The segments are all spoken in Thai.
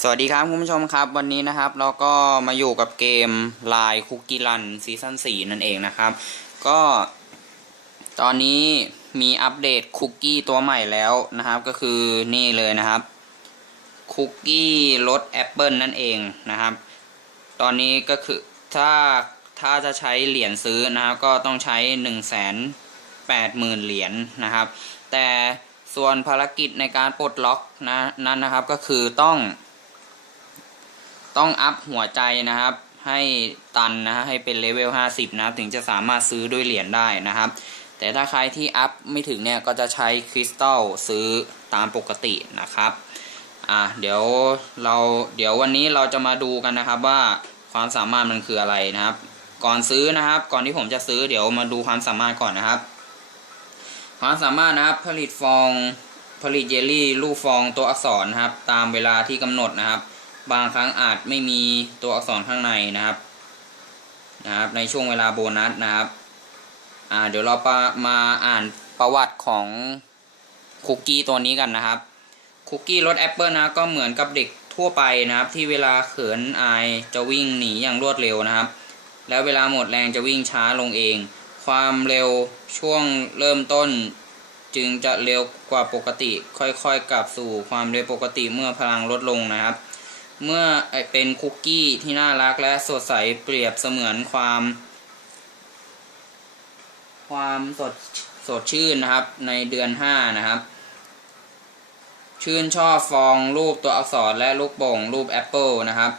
สวัสดีครับคุณผู้ชมครับวันนี้นะครับเราก็มาอยู่กับเกมลายคุกกี้รันซีซั่น4นั่นเองนะครับ ก็ตอนนี้มีอัปเดตคุกกี้ตัวใหม่แล้วนะครับ ก็คือนี่เลยนะครับคุกกี้รสแอปเปิลนั่นเองนะครับ ตอนนี้ก็คือถ้าถ้าจะใช้เหรียญซื้อนะครับ ก็ต้องใช้1นึ่งแสนแปดหมื่นเหรียญนะครับ แต่ส่วนภารกิจในการปลดล็อกนะนั้นนะครับก็คือต้อง ต้องอัพหัวใจนะครับ ให้ตันนะฮะให้เป็นเลเวล 50 นะครับถึงจะสามารถซื้อด้วยเหรียญได้นะครับ แต่ถ้าใครที่อัพไม่ถึงเนี่ยก็จะใช้คริสตัลซื้อตามปกตินะครับอะเดี๋ยวเราเดี๋ยววันนี้เราจะมาดูกันนะครับว่าความสามารถมันคืออะไรนะครับ ก่อนซื้อนะครับ ก่อนที่ผมจะซื้อเดี๋ยวมาดูความสามารถก่อนนะครับ ความสามารถนะครับผลิตฟองผลิตเยลลี่ลูกฟองตัวอักษรนะครับ ตามเวลาที่กำหนดนะครับ บางครั้งอาจไม่มีตัวอักษรข้างในนะครับนะครับ ในช่วงเวลาโบนัสนะครับอ่าเดี๋ยวเราปมาอ่านประวัติของคุกกี้ตัวนี้กันนะครับ คุกกี้รสแอปเปิลนะก็เหมือนกับเด็กทั่วไปนะครับ ที่เวลาเขินอายจะวิ่งหนีอย่างรวดเร็วนะครับ แล้วเวลาหมดแรงจะวิ่งช้าลงเอง ความเร็วช่วงเริ่มต้น จึงจะเร็วกว่าปกติ ค่อยๆกลับสู่ความเร็วปกติเมื่อพลังลดลงนะครับ เมื่อเป็นคุกกี้ที่น่ารักและสดใสเปรียบเสมือนความ ความสดสดชื่นนะครับ ในเดือนห้านะครับ ชื่นชอบฟองรูปตัวอักษรและลูกโป่งรูปแอปเปิลนะครับ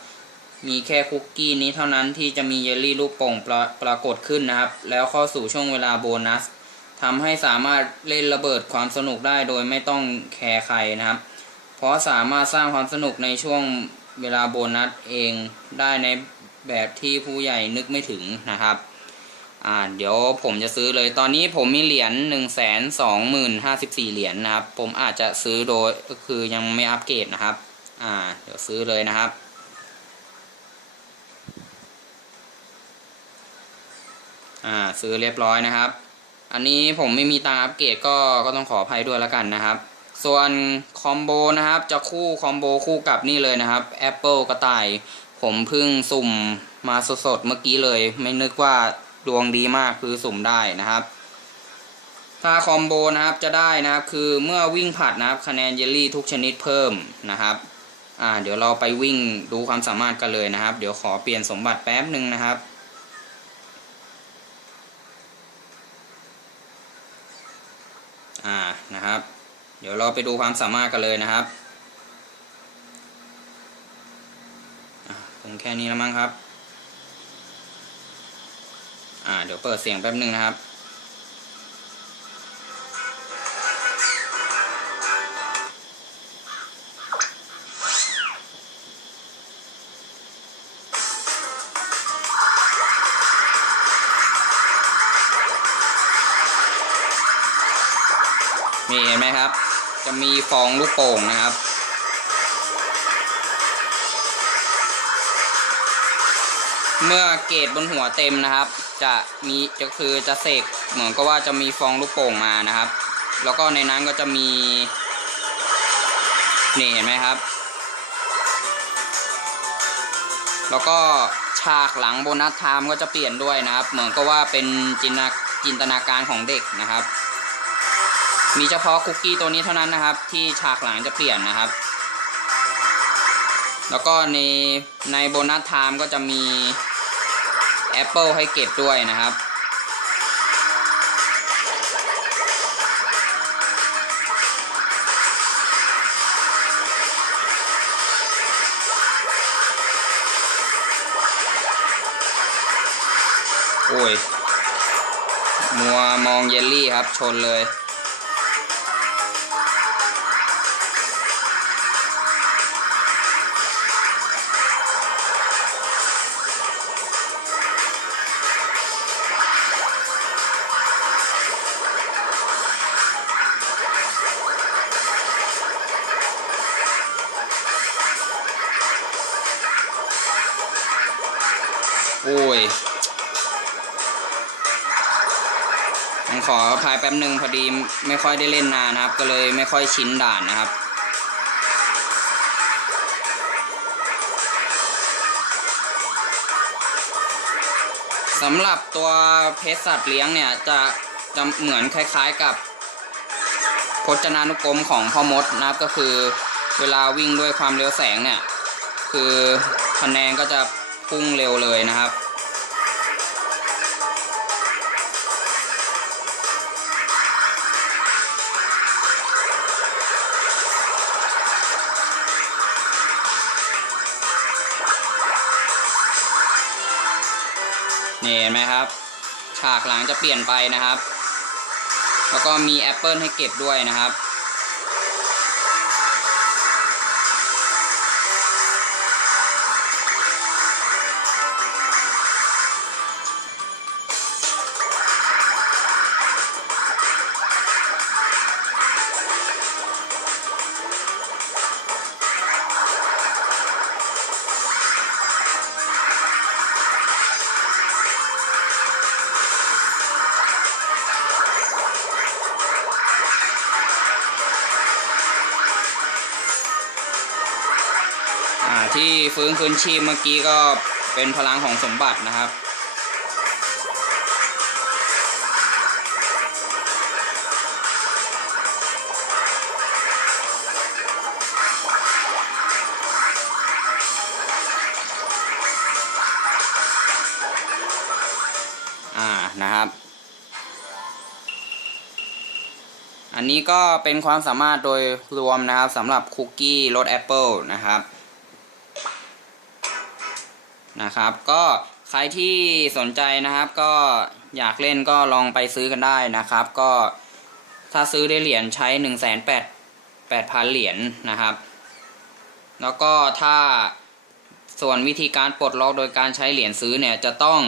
มีแค่คุกกี้นี้เท่านั้นที่จะมีเยลลี่ลูกโป่งปรปรากฏขึ้นนะครับ แล้วเข้าสู่ช่วงเวลาโบนัสทำให้สามารถเล่นระเบิดความสนุกได้โดยไม่ต้องแคร์ใครนะครับ เพราะสามารถสร้างความสนุกในช่วง เวลาโบนัสเองได้ในแบบที่ผู้ใหญ่นึกไม่ถึงนะครับอ่าเดี๋ยวผมจะซื้อเลยตอนนี้ผมมีเหรียญหนึ่งแสนสองหมื่นห้าสิบสี่เหรียญนะครับ ผมอาจจะซื้อโดยก็คือยังไม่อัปเกรดนะครับ อ่า เดี๋ยวซื้อเลยนะครับ อ่าซื้อเรียบร้อยนะครับ อันนี้ผมไม่มีตังอัปเกรดก็ก็ต้องขออภัยด้วยแล้วกันนะครับ ส่วนคอมโบนะครับจะคู่คอมโบคู่กับนี่เลยนะครับ Apple กระต่าย ผมเพิ่งสุ่มมาสดๆเมื่อกี้เลย ไม่นึกว่าดวงดีมากคือสุ่มได้นะครับ ถ้าคอมโบนะครับจะได้นะครับคือเมื่อวิ่งผัดนะครับคะแนนเยลลี่ทุกชนิดเพิ่มนะครับอ่าเดี๋ยวเราไปวิ่งดูความสามารถกันเลยนะครับ เดี๋ยวขอเปลี่ยนสมบัติแป๊บหนึ่งนะครับ อ่า นะครับ เดี๋ยวเราไปดูความสามารถกันเลยนะครับคงแค่นี้แล้วมั้งครับ อ่า เดี๋ยวเปิดเสียงแป๊บหนึ่งนะครับ จะมีฟองลูกโป่งนะครับ เมื่อเกรดบนหัวเต็มนะครับ จะมีก็คือจะเสกเหมือนกับว่าจะมีฟองลูกโป่งมานะครับ แล้วก็ในนั้นก็จะมีนี่เห็นไหมครับ แล้วก็ฉากหลังโบนัสไทม์ก็จะเปลี่ยนด้วยนะครับ เหมือนกับว่าเป็นจินตนาการของเด็กนะครับ มีเฉพาะคุกกี้ตัวนี้เท่านั้นนะครับ ที่ฉากหลังจะเปลี่ยนนะครับ แล้วก็ในในโบนัสไทม์ก็จะมีแอปเปิลให้เก็บด้วยนะครับโอ้ย มัวมองเยลลี่ครับ ชนเลย ขอถ่ายแป๊บหนึ่งพอดีไม่ค่อยได้เล่นนานนะครับ ก็เลยไม่ค่อยชินด่านนะครับสำหรับตัวเพชรสัตว์เลี้ยงเนี่ยจะจะเหมือนคล้ายๆกับพจนานุกรมของพ่อมดนะครับก็คือเวลาวิ่งด้วยความเร็วแสงเนี่ย คือคะแนนก็จะพุ่งเร็วเลยนะครับ นี่เห็นไหมครับ ฉากหลังจะเปลี่ยนไปนะครับ แล้วก็มีแอปเปิลให้เก็บด้วยนะครับ อ่าที่ฟื้นคืนชีพเมื่อกี้ก็เป็นพลังของสมบัตินะครับ อ่านะครับ อันนี้ก็เป็นความสามารถโดยรวมนะครับสำหรับคุกกี้รสแอปเปิลนะครับ นะครับ ก็ใครที่สนใจนะครับก็อยากเล่นก็ลองไปซื้อกันได้นะครับ ก็ถ้าซื้อได้เหรียญใช้หนึ่งแสนแปดแปดพันเหรียญนะครับ แล้วก็ถ้าส่วนวิธีการปลดล็อกโดยการใช้เหรียญซื้อเนี่ยจะต้อง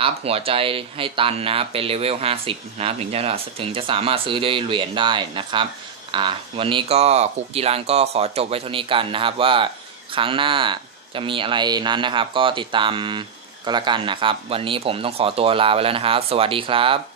อัพหัวใจให้ตันนะเป็นเลเวล 50 นะครับถึงจะถึงจะสามารถซื้อด้วยเหรียญได้นะครับอ่าวันนี้ก็คุกกีรันก็ขอจบไว้เท่านี้กันนะครับว่าครั้งหน้า จะมีอะไรนั้นนะครับ ก็ติดตามก็แล้วกันนะครับ วันนี้ผมต้องขอตัวลาไปแล้วนะครับ สวัสดีครับ